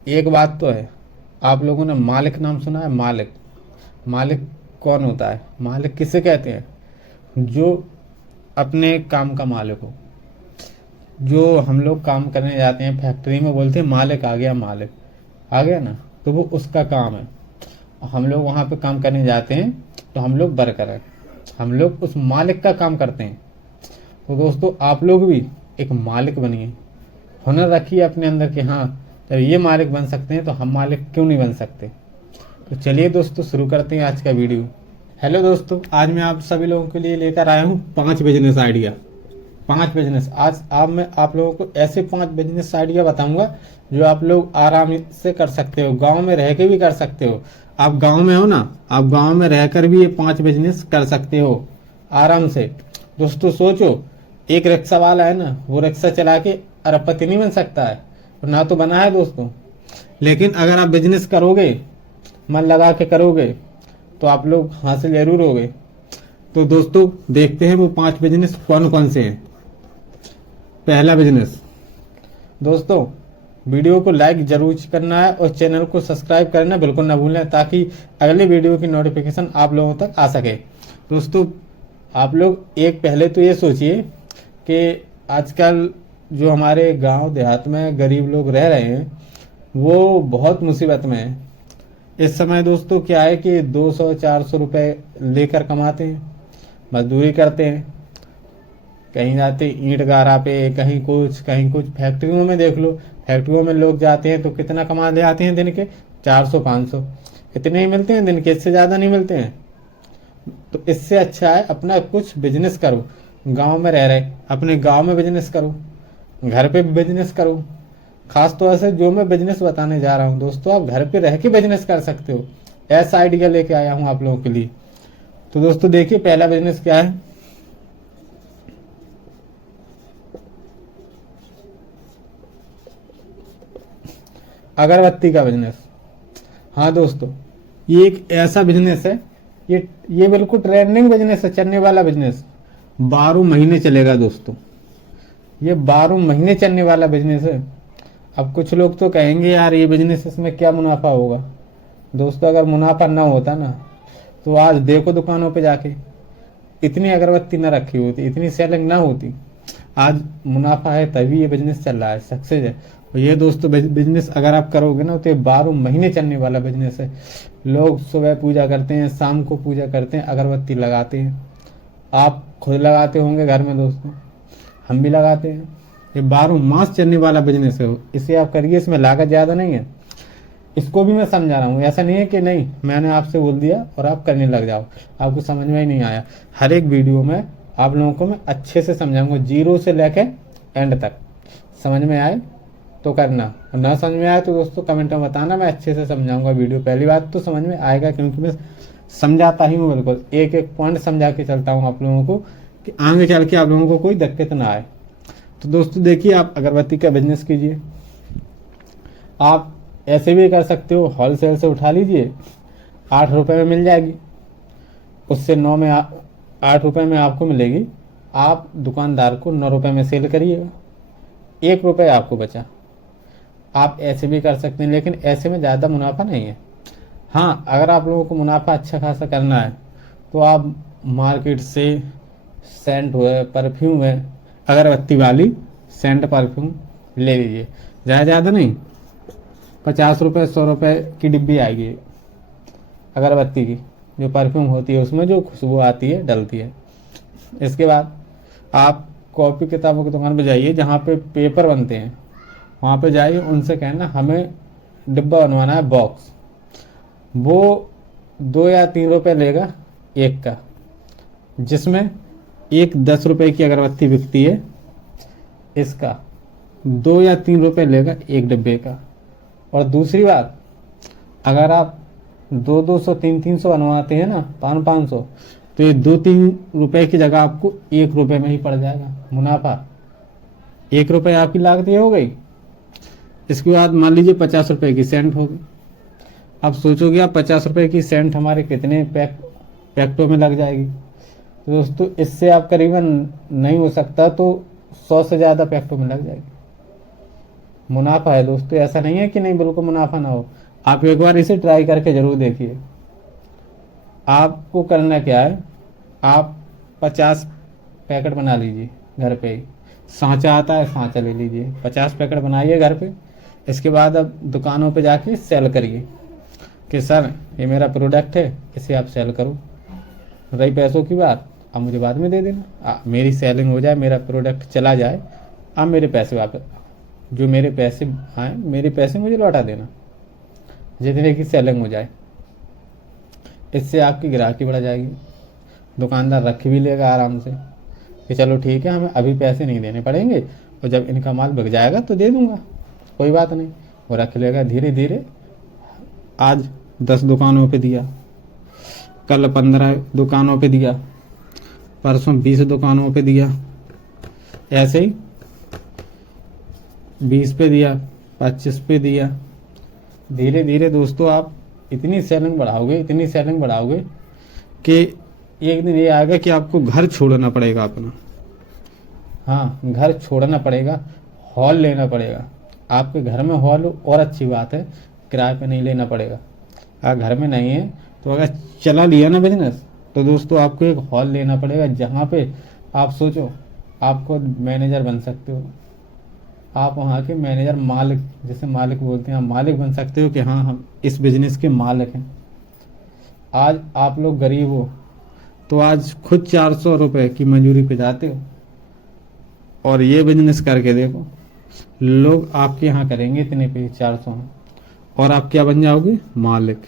एक बात तो है, आप लोगों ने मालिक नाम सुना है? मालिक, मालिक कौन होता है? मालिक किसे कहते हैं? जो अपने काम का मालिक हो। जो हम लोग काम करने जाते हैं फैक्ट्री में, बोलते हैं मालिक आ गया, मालिक आ गया ना, तो वो उसका काम है। हम लोग वहाँ पे काम करने जाते हैं तो हम लोग वर्कर हैं, हम लोग उस मालिक का काम करते हैं। तो दोस्तों आप लोग भी एक मालिक बनिए, हुनर रखिए अपने अंदर कि हाँ, जब ये मालिक बन सकते हैं तो हम मालिक क्यों नहीं बन सकते। तो चलिए दोस्तों शुरू करते हैं आज का वीडियो। हेलो दोस्तों, आज मैं आप सभी लोगों के लिए लेकर आया हूँ 5 बिजनेस आइडिया। 5 बिजनेस, आज मैं आप लोगों को ऐसे 5 बिजनेस आइडिया बताऊंगा जो आप लोग आराम से कर सकते हो, गांव में रह के भी कर सकते हो। आप गांव में हो ना, आप गांव में रहकर भी ये 5 बिजनेस कर सकते हो आराम से। दोस्तों सोचो, एक रिक्शा वाला है ना, वो रिक्शा चला के अरबपति नहीं बन सकता है, ना तो बना है दोस्तों। लेकिन अगर आप बिजनेस करोगे, मन लगा के करोगे, तो आप लोग हासिल जरूर होगे। तो दोस्तों देखते हैं वो 5 बिजनेस कौन कौन से हैं। पहला बिजनेस, दोस्तों वीडियो को लाइक जरूर करना है और चैनल को सब्सक्राइब करना बिल्कुल ना भूलें, ताकि अगले वीडियो की नोटिफिकेशन आप लोगों तक आ सके। दोस्तों आप लोग एक पहले तो ये सोचिए कि आजकल जो हमारे गांव देहात में गरीब लोग रह रहे हैं, वो बहुत मुसीबत में है इस समय। दोस्तों क्या है कि 200-400 रुपए लेकर कमाते हैं, मजदूरी करते हैं, कहीं जाते ईंट गारा पे, कहीं कुछ फैक्ट्रियों में देख लो, फैक्ट्रियों में लोग जाते हैं तो कितना कमा ले आते हैं दिन के? 400-500 इतने ही मिलते हैं दिन के, इससे ज़्यादा नहीं मिलते हैं। तो इससे अच्छा है अपना कुछ बिजनेस करो। गांव में रह रहे अपने गांव में बिजनेस करो, घर पे भी बिजनेस करो। खास तौर से जो मैं बिजनेस बताने जा रहा हूँ दोस्तों, आप घर पे रह के बिजनेस कर सकते हो। ऐसा आइडिया लेके आया हूँ आप लोगों के लिए। तो दोस्तों देखिए पहला बिजनेस क्या है। अगरबत्ती का बिजनेस। हाँ दोस्तों, ये एक ऐसा बिजनेस है, ये बिल्कुल ट्रेंडिंग बिजनेस है, चलने वाला बिजनेस। 12 महीने चलेगा दोस्तों, ये 12 महीने चलने वाला बिजनेस है। अब कुछ लोग तो कहेंगे यार ये बिजनेस, इसमें क्या मुनाफा होगा? दोस्तों अगर मुनाफा ना होता ना, तो आज देखो दुकानों पे जाके इतनी अगरबत्ती ना रखी होती, इतनी सेलिंग ना होती। आज मुनाफा है तभी ये बिजनेस चल रहा है, सक्सेस है। और ये दोस्तों बिजनेस अगर आप करोगे ना, तो ये 12 महीने चलने वाला बिजनेस है। लोग सुबह पूजा करते हैं, शाम को पूजा करते हैं, अगरबत्ती लगाते हैं। आप खुद लगाते होंगे घर में दोस्तों, हम भी लगाते हैं। ये 12 मास चलने वाला बिजनेस है, इसे आप करिए, इसमें लागत ज़्यादा नहीं है। इसको भी मैं समझा रहा हूँ, ऐसा नहीं है कि नहीं मैंने आपसे बोल दिया और आप करने लग जाओ, आपको समझ में ही नहीं आया। हर एक वीडियो में आप लोगों को मैं अच्छे से समझाऊंगा, जीरो से लेके एंड तक। समझ में आए तो करना, और ना समझ में आए तो दोस्तों कमेंट में बताना, मैं अच्छे से समझाऊंगा वीडियो। पहली बात तो समझ में आएगा, क्योंकि मैं समझाता ही हूँ, बिल्कुल एक एक पॉइंट समझा के चलता हूँ आप लोगों को, कि आगे चल के आप लोगों को कोई दिक्कत ना आए। तो दोस्तों देखिए, आप अगरबत्ती का बिजनेस कीजिए। आप ऐसे भी कर सकते हो, होलसेल से उठा लीजिए, 8 रुपए में मिल जाएगी, उससे 8 रुपए में आपको मिलेगी। आप दुकानदार को 9 रुपए में सेल करिएगा, 1 रुपए आपको बचा। आप ऐसे भी कर सकते हैं, लेकिन ऐसे में ज़्यादा मुनाफा नहीं है। हाँ, अगर आप लोगों को मुनाफा अच्छा खासा करना है, तो आप मार्केट से सेंट हुए, परफ्यूम है, अगरबत्ती वाली सेंट परफ्यूम ले लीजिए। ज़्यादा नहीं, 50 रुपए 100 रुपए की डिब्बी आएगी अगरबत्ती की, जो परफ्यूम होती है उसमें जो खुशबू आती है डलती है। इसके बाद आप कॉपी किताबों की दुकान पे जाइए, जहाँ पे पेपर बनते हैं, वहाँ पे जाइए, उनसे कहना हमें डिब्बा बनवाना है, बॉक्स। वो 2 या 3 रुपए लेगा एक का, जिसमें एक 10 रुपए की अगरबत्ती बिकती है, इसका 2 या 3 रुपए लेगा एक डिब्बे का। और दूसरी बात, अगर आप 200-200 300-300 बनवाते हैं ना, 500-500, तो ये 2-3 रुपए की जगह आपको 1 रुपए में ही पड़ जाएगा मुनाफा। 1 रुपए आपकी लागत ये हो गई। इसके बाद मान लीजिए 50 रुपए की सेंट होगी। आप सोचोगे आप 50 रुपए की सेंट हमारे कितने पैक्टों में लग जाएगी? तो दोस्तों इससे आप करीबन नहीं हो सकता तो 100 से ज़्यादा पैक्टों में लग जाएगी। मुनाफा है दोस्तों, ऐसा नहीं है कि नहीं बिल्कुल मुनाफा ना हो। आप एक बार इसे ट्राई करके जरूर देखिए। आपको करना क्या है, आप 50 पैकेट बना लीजिए घर पे ही। सांचा आता है, सांचा ले लीजिए, 50 पैकेट बनाइए घर पे। इसके बाद अब दुकानों पे जाके सेल करिए कि सर ये मेरा प्रोडक्ट है, इसे आप सेल करो। रही पैसों की बात, आप मुझे बाद में दे देना। मेरी सेलिंग हो जाए, मेरा प्रोडक्ट चला जाए, आप मेरे पैसे वापस, जो मेरे पैसे आए मेरे पैसे मुझे लौटा देना, जितने की सेलिंग हो जाए। इससे आपकी ग्राहकी बढ़ जाएगी, दुकानदार रख भी लेगा आराम से कि चलो ठीक है, हमें अभी पैसे नहीं देने पड़ेंगे, और जब इनका माल बिक जाएगा तो दे दूंगा, कोई बात नहीं। वो रख लेगा धीरे धीरे। आज 10 दुकानों पे दिया, कल 15 दुकानों पे दिया, परसों 20 दुकानों पे दिया, ऐसे ही 20 पे दिया, 25 पे दिया। धीरे धीरे दोस्तों आप इतनी सेलिंग बढ़ाओगे, इतनी सेलिंग बढ़ाओगे कि एक दिन ये आएगा कि आपको घर छोड़ना पड़ेगा अपना। हाँ, घर छोड़ना पड़ेगा, हॉल लेना पड़ेगा। आपके घर में हॉल हो और अच्छी बात है, किराए पे नहीं लेना पड़ेगा। अगर घर में नहीं है तो अगर चला लिया ना बिजनेस, तो दोस्तों आपको एक हॉल लेना पड़ेगा, जहाँ पे आप सोचो आपको मैनेजर बन सकते हो। आप वहाँ के मैनेजर, मालिक, जैसे मालिक बोलते हैं, आप मालिक बन सकते हो कि हाँ हम इस बिजनेस के मालिक हैं। आज आप लोग गरीब हो तो आज खुद 400 रुपये की मजदूरी पे जाते हो, और ये बिजनेस करके देखो, लोग आपके यहाँ करेंगे इतने पे 400 में, और आप क्या बन जाओगे, मालिक।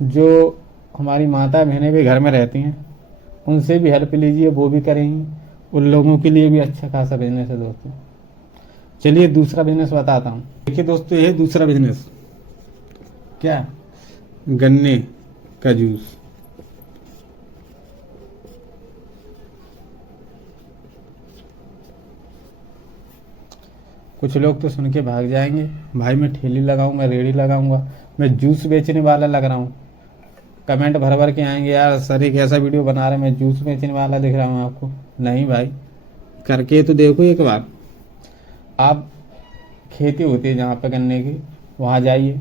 जो हमारी माता बहनें भी घर में रहती हैं, उनसे भी हेल्प लीजिए, वो भी करेंगी। उन लोगों के लिए भी अच्छा खासा बिजनेस है दोस्तों। चलिए दूसरा बिजनेस बताता हूँ। देखिए दोस्तों, ये दूसरा बिजनेस क्या, गन्ने का जूस। कुछ लोग तो सुन के भाग जाएंगे, भाई मैं ठेली लगाऊंगा, रेड़ी लगाऊंगा, मैं जूस बेचने वाला लग रहा हूँ। कमेंट भर भर के आएंगे, यार सर एक ऐसा वीडियो बना रहे मैं जूस बेचने वाला दिख रहा हूँ आपको। नहीं भाई, करके तो देखो एक बार। आप खेती होती है जहाँ पे गन्ने की, वहाँ जाइए,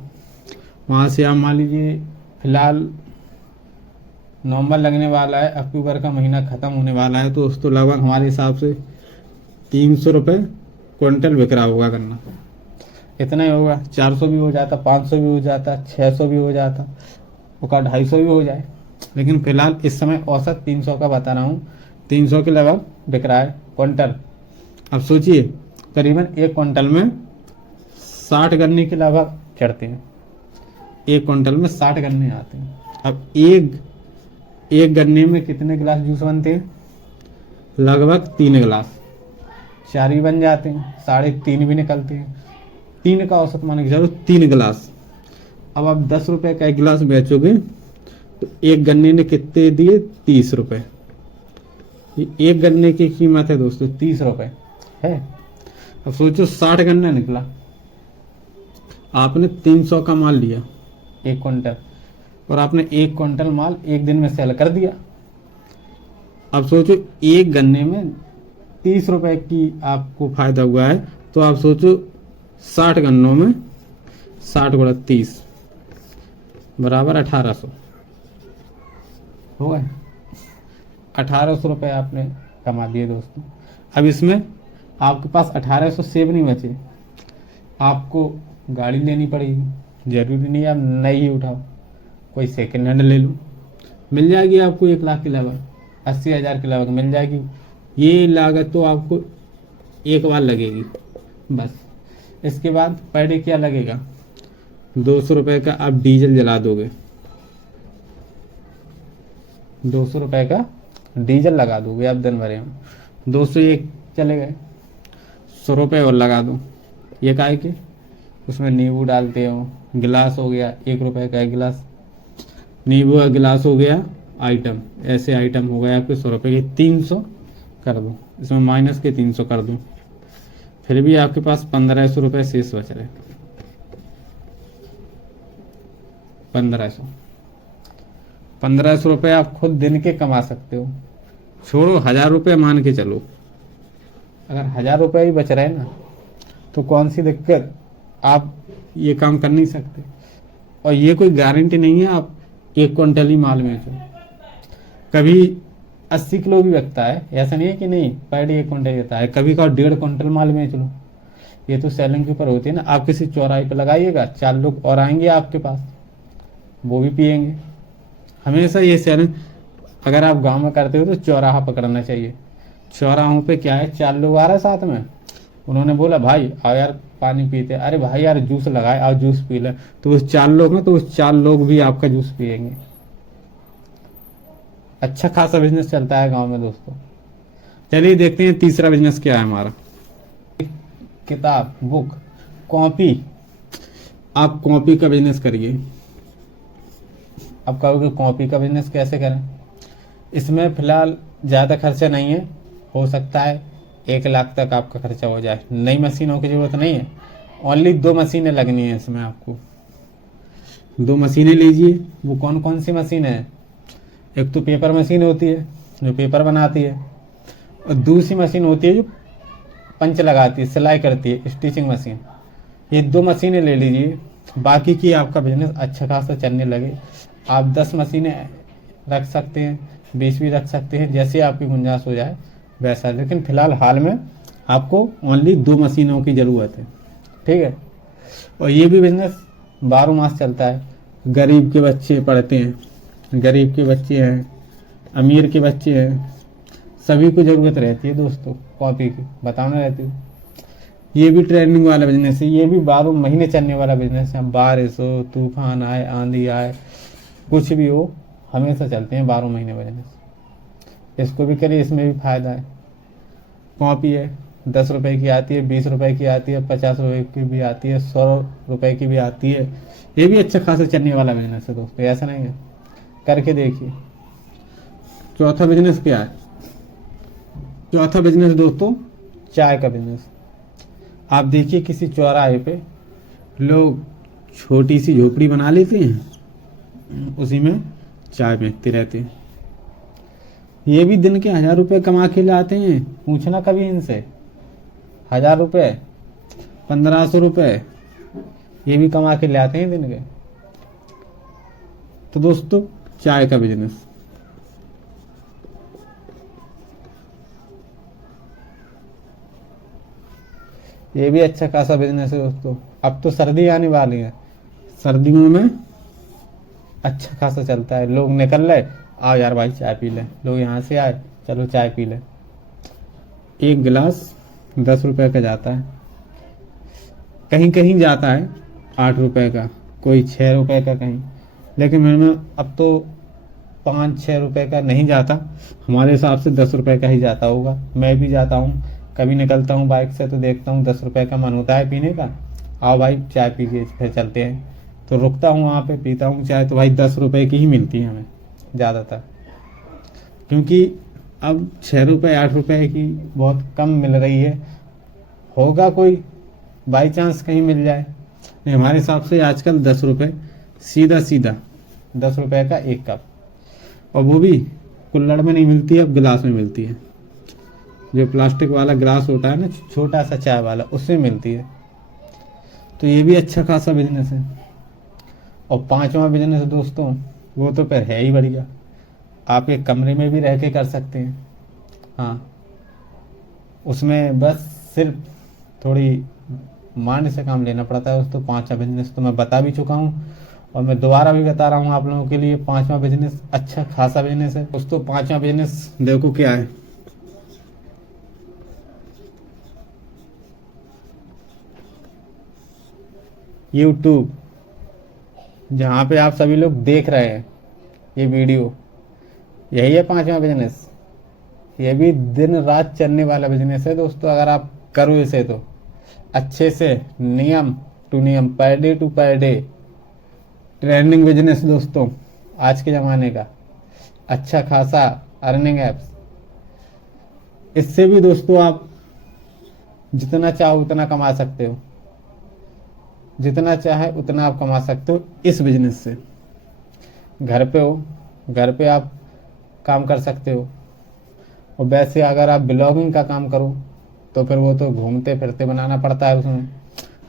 वहाँ से आप मान लीजिए फिलहाल नवंबर लगने वाला है, अक्टूबर का महीना ख़त्म होने वाला है, तो उस तो लगभग हमारे हिसाब से 300 रुपये क्विंटल बिक रहा होगा गन्ना। इतना ही होगा, 400 भी हो जाता, 500 भी हो जाता, 600 भी हो जाता, उसका 250 भी हो जाए। लेकिन फिलहाल इस समय औसत 300 का बता रहा हूँ, 300 के लगभग बिक रहा है क्विंटल। अब सोचिए, करीबन एक क्विंटल में 60 गन्ने के लगभग चढ़ते हैं, एक क्विंटल में 60 गन्ने आते हैं। अब एक गन्ने में कितने गिलास जूस बनते हैं, लगभग 3 गिलास, 4 ही बन जाते हैं, 3.5 भी निकलते हैं। 3 का औसत मान के चलो 3 गिलास। अब आप 10 रुपए का एक गिलास बेचोगे तो एक गन्ने ने कितने दिए, 30 रुपए। एक गन्ने की कीमत है दोस्तों 30 रुपए है। अब सोचो 60 गन्ना निकला, आपने 300 का माल लिया, एक क्विंटल, और आपने एक क्विंटल माल एक दिन में सेल कर दिया। अब सोचो एक गन्ने में 30 रुपए की आपको फायदा हुआ है, तो आप सोचो 60 गन्नों में 60 गुणा 30 बराबर 1800 हो गए। 1800 रुपये आपने कमा दिए दोस्तों। अब इसमें आपके पास 1800 सेब नहीं बचे, आपको गाड़ी लेनी पड़ेगी। जरूरी नहीं आप नई ही उठाओ, कोई सेकेंड हैंड ले लो, मिल जाएगी आपको 1 लाख के लगभग, 80,000 के लगभग मिल जाएगी। ये लागत तो आपको एक बार लगेगी बस। इसके बाद पर डे क्या लगेगा, 200 रुपये का आप डीजल जला दोगे, 200 रुपये का डीजल लगा दोगे आप दिन भर में, 201 चले गए, 100 रुपये और लगा दो। ये काहे के, उसमें नींबू डालते हो, गिलास हो गया 1 रुपये का एक गिलास, नींबू का गिलास हो गया आइटम, ऐसे आइटम हो गए आपके 100 रुपये के। 300 कर दो, इसमें माइनस के 300 कर दो, फिर भी आपके पास 1500 रुपये शेष बच रहे। 1500 रुपये आप खुद दिन के कमा सकते हो। छोड़ो 1000 रुपये मान के चलो, अगर 1,000 रुपये ही बच रहे हैं ना, तो कौन सी दिक्कत, आप ये काम कर नहीं सकते। और ये कोई गारंटी नहीं है आप 1 क्विंटल ही माल बेचो, कभी 80 किलो भी बिकता है, ऐसा नहीं है कि नहीं पर डे 1 क्विंटल देता है, कभी का 1.5 क्विंटल माल बेच लो। ये तो सेलिंग के ऊपर होती है ना। आप किसी चौराहे पे लगाइएगा, 4 लोग और आएंगे आपके पास, वो भी पियेंगे। हमेशा ये सेलिंग, अगर आप गांव में करते हो तो चौराहा पकड़ना चाहिए। चौराहों पे क्या है, 4 लोग आ रहे साथ में, उन्होंने बोला भाई आओ यार पानी पीते, अरे भाई यार जूस लगाए, आओ जूस पी ले, तो उस 4 लोग हैं तो उस 4 लोग भी आपका जूस पियेंगे। अच्छा खासा बिजनेस चलता है गांव में दोस्तों। चलिए देखते हैं तीसरा बिजनेस क्या है हमारा। किताब, बुक, कॉपी। आप कॉपी का बिजनेस करिए। आप कहोगे कॉपी का बिजनेस कैसे करें? इसमें फिलहाल ज़्यादा खर्चा नहीं है, हो सकता है 1 लाख तक आपका खर्चा हो जाए। नई मशीनों की ज़रूरत नहीं है, ओनली 2 मशीनें लगनी है इसमें आपको। 2 मशीनें लीजिए। वो कौन कौन सी मशीन है? एक तो पेपर मशीन होती है जो पेपर बनाती है, और दूसरी मशीन होती है जो पंच लगाती है, सिलाई करती है, स्टिचिंग मशीन। ये 2 मशीनें ले लीजिए, बाकी की आपका बिजनेस अच्छा खासा चलने लगे। आप 10 मशीनें रख सकते हैं, 20 भी रख सकते हैं, जैसे आपकी गुंजाइश हो जाए वैसा। लेकिन फिलहाल हाल में आपको ओनली 2 मशीनों की ज़रूरत है, ठीक है। और ये भी बिजनेस 12 मास चलता है। गरीब के बच्चे पढ़ते हैं, गरीब के बच्चे हैं, अमीर के बच्चे हैं, सभी को ज़रूरत रहती है दोस्तों कॉपी की, बताना रहती है। ये भी ट्रेंडिंग वाला बिजनेस है, ये भी 12 महीने चलने वाला बिजनेस है। बारिश हो, तूफान आए, आंधी आए, कुछ भी हो, हमेशा चलते हैं 12 महीने बिजनेस। इसको भी करिए, इसमें भी फायदा है। कॉपी है, 10 रुपए की आती है, 20 रुपए की आती है, 50 रुपए की भी आती है, 100 रुपए की भी आती है। ये भी अच्छा खासा चलने वाला बिजनेस है दोस्तों, ऐसा नहीं है, करके देखिए। चौथा बिजनेस क्या है? चौथा बिजनेस दोस्तों चाय का बिजनेस। आप देखिए किसी चौराहे पे लोग छोटी सी झोपड़ी बना लेते हैं, उसी में चाय बेचते रहते हैं। ये भी दिन के 1,000 रुपये कमा के लाते हैं। पूछना कभी इनसे, 1,000 रुपये, 1,500 रुपये, ये भी कमा के लाते हैं दिन के। तो दोस्तों चाय का बिजनेस, ये भी अच्छा खासा बिजनेस है दोस्तों। अब तो सर्दी आने वाली है, सर्दियों में अच्छा खासा चलता है। लोग निकल रहे, आओ यार भाई चाय पी लें, लोग यहाँ से आए, चलो चाय पी लें। एक गिलास 10 रुपए का जाता है, कहीं कहीं जाता है 8 रुपए का, कोई 6 रुपए का कहीं। लेकिन मेरे में अब तो 5-6 रुपए का नहीं जाता, हमारे हिसाब से 10 रुपए का ही जाता होगा। मैं भी जाता हूँ, कभी निकलता हूँ बाइक से तो देखता हूँ 10 रुपए का मन होता है पीने का, आओ भाई चाय पी के फिर चलते हैं। तो रुकता हूँ वहाँ पे, पीता हूँ चाय, तो भाई 10 रुपए की ही मिलती है हमें ज़्यादातर, क्योंकि अब 6 रुपए 8 रुपए की बहुत कम मिल रही है। होगा कोई बाई चांस कहीं मिल जाए, नहीं हमारे हिसाब से आजकल 10 रुपए सीधा सीधा 10 रुपए का एक कप, और वो भी कुल्हड़ में नहीं मिलती है, अब गिलास में मिलती है। जो प्लास्टिक वाला गिलास होता है ना, छोटा सा चाय वाला, उसमें मिलती है। तो ये भी अच्छा खासा बिजनेस है। और 5वां बिजनेस दोस्तों, वो तो फिर है ही बढ़िया, आप एक कमरे में भी रह के कर सकते हैं। हाँ, उसमें बस सिर्फ थोड़ी मांड से काम लेना पड़ता है दोस्तों। 5वां बिजनेस तो मैं बता भी चुका हूँ, और मैं दोबारा भी बता रहा हूँ आप लोगों के लिए। 5वां बिजनेस अच्छा खासा बिजनेस है दोस्तों। 5वां बिजनेस देखो क्या है, यूट्यूब, जहाँ पे आप सभी लोग देख रहे हैं ये वीडियो, यही है 5वां बिजनेस। ये भी दिन रात चलने वाला बिजनेस है दोस्तों, अगर आप करो इसे तो अच्छे से, नियम टू नियम, पर डे टू पर डे। ट्रेंडिंग बिजनेस दोस्तों आज के ज़माने का, अच्छा खासा अर्निंग एप्स। इससे भी दोस्तों आप जितना चाहो उतना कमा सकते हो, जितना चाहे उतना आप कमा सकते हो इस बिजनेस से। घर पे हो, घर पे आप काम कर सकते हो। और वैसे अगर आप ब्लॉगिंग का काम करो तो फिर वो तो घूमते फिरते बनाना पड़ता है उसमें।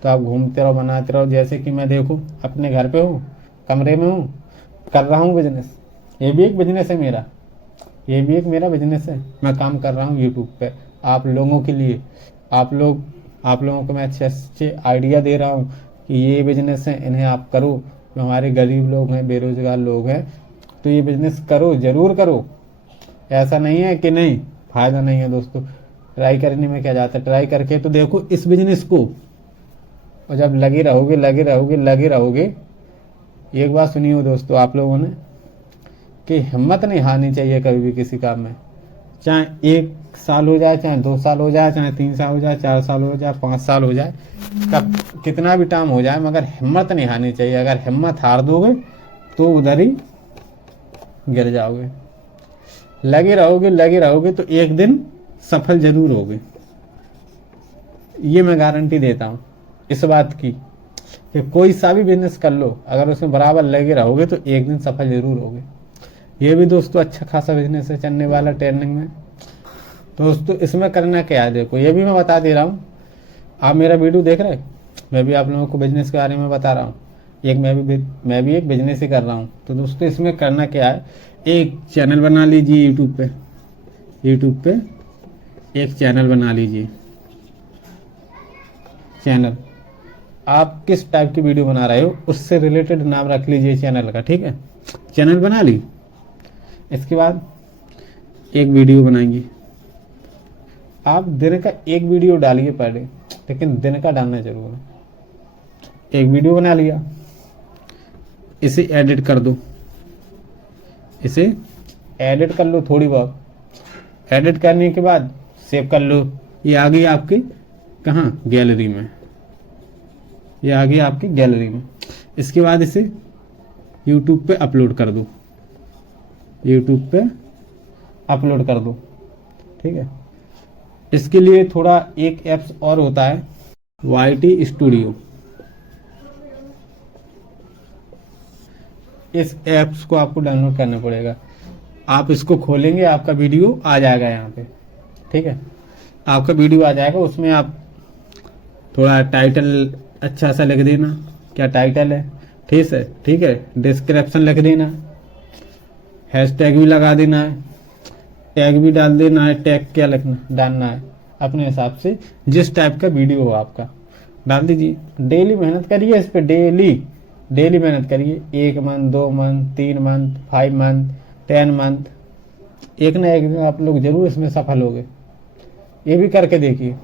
तो आप घूमते रहो, बनाते रहो। जैसे कि मैं देखो अपने घर पे हूँ, कमरे में हूँ, कर रहा हूँ बिजनेस। ये भी एक बिजनेस है मेरा, ये भी एक मेरा बिजनेस है। मैं काम कर रहा हूँ यूट्यूब पे आप लोगों के लिए। आप लोगों को मैं अच्छे अच्छे आइडिया दे रहा हूँ कि ये बिजनेस है, इन्हें आप करो। जो हमारे गरीब लोग हैं, बेरोजगार लोग हैं, तो ये बिजनेस करो, ज़रूर करो। ऐसा नहीं है कि नहीं, फायदा नहीं है दोस्तों। ट्राई करने में क्या जाता है, ट्राई करके तो देखो इस बिजनेस को। और जब लगे रहोगे लगे रहोगे लगे रहोगे, एक बात सुनिए दोस्तों आप लोगों ने, कि हिम्मत नहीं हारनी चाहिए कभी भी किसी काम में। चाहे 1 साल हो जाए, चाहे 2 साल हो जाए, चाहे 3 साल हो जाए, 4 साल हो जाए, 5 साल हो जाए, कब कितना भी टाइम हो जाए, मगर हिम्मत नहीं हारनी चाहिए। अगर हिम्मत हार दोगे तो उधर ही गिर जाओगे। लगे रहोगे तो एक दिन सफल जरूर होगे। ये मैं गारंटी देता हूँ इस बात की, कि कोई सा भी बिजनेस कर लो, अगर उसमें बराबर लगे रहोगे तो एक दिन सफल जरूर होगे। ये भी दोस्तों अच्छा खासा बिजनेस है चलने वाला ट्रेंडिंग में। दोस्तों इसमें करना क्या है, देखो ये भी मैं बता दे रहा हूँ। आप मेरा वीडियो देख रहे हैं, मैं भी आप लोगों को बिजनेस के बारे में बता रहा हूँ। एक मैं भी एक बिजनेस ही कर रहा हूँ। तो दोस्तों इसमें करना क्या है, एक चैनल बना लीजिए यूट्यूब पे एक चैनल बना लीजिए। चैनल आप किस टाइप की वीडियो बना रहे हो उससे रिलेटेड नाम रख लीजिए चैनल का, ठीक है। चैनल बना ली, इसके बाद एक वीडियो बनाएंगे। आप दिन का एक वीडियो डालिए पर डे, लेकिन दिन का डालना जरूर है। एक वीडियो बना लिया, इसे एडिट कर दो, इसे एडिट कर लो थोड़ी बहुत। एडिट करने के बाद सेव कर लो। ये आ गई आपकी कहाँ, गैलरी में। ये आ गई आपकी गैलरी में। इसके बाद इसे यूट्यूब पे अपलोड कर दो, यूट्यूब पे अपलोड कर दो, ठीक है। इसके लिए थोड़ा एक ऐप्स और होता है, YT स्टूडियो। इस ऐप्स को आपको डाउनलोड करना पड़ेगा। आप इसको खोलेंगे, आपका वीडियो आ जाएगा यहाँ पे, ठीक है। आपका वीडियो आ जाएगा, उसमें आप थोड़ा टाइटल अच्छा सा लिख देना, क्या टाइटल है, ठीक है। डिस्क्रिप्शन लिख देना, हैशटैग भी लगा देना है, टैग भी डाल देना है। टैग क्या लिखना डालना है अपने हिसाब से, जिस टाइप का वीडियो हो आपका डाल दीजिए। डेली मेहनत करिए इस पे, डेली मेहनत करिए। 1 month, 2 month, 3 month, 5 month, 10 month, एक ना एक दिन आप लोग जरूर इसमें सफल होगे। ये भी करके देखिए।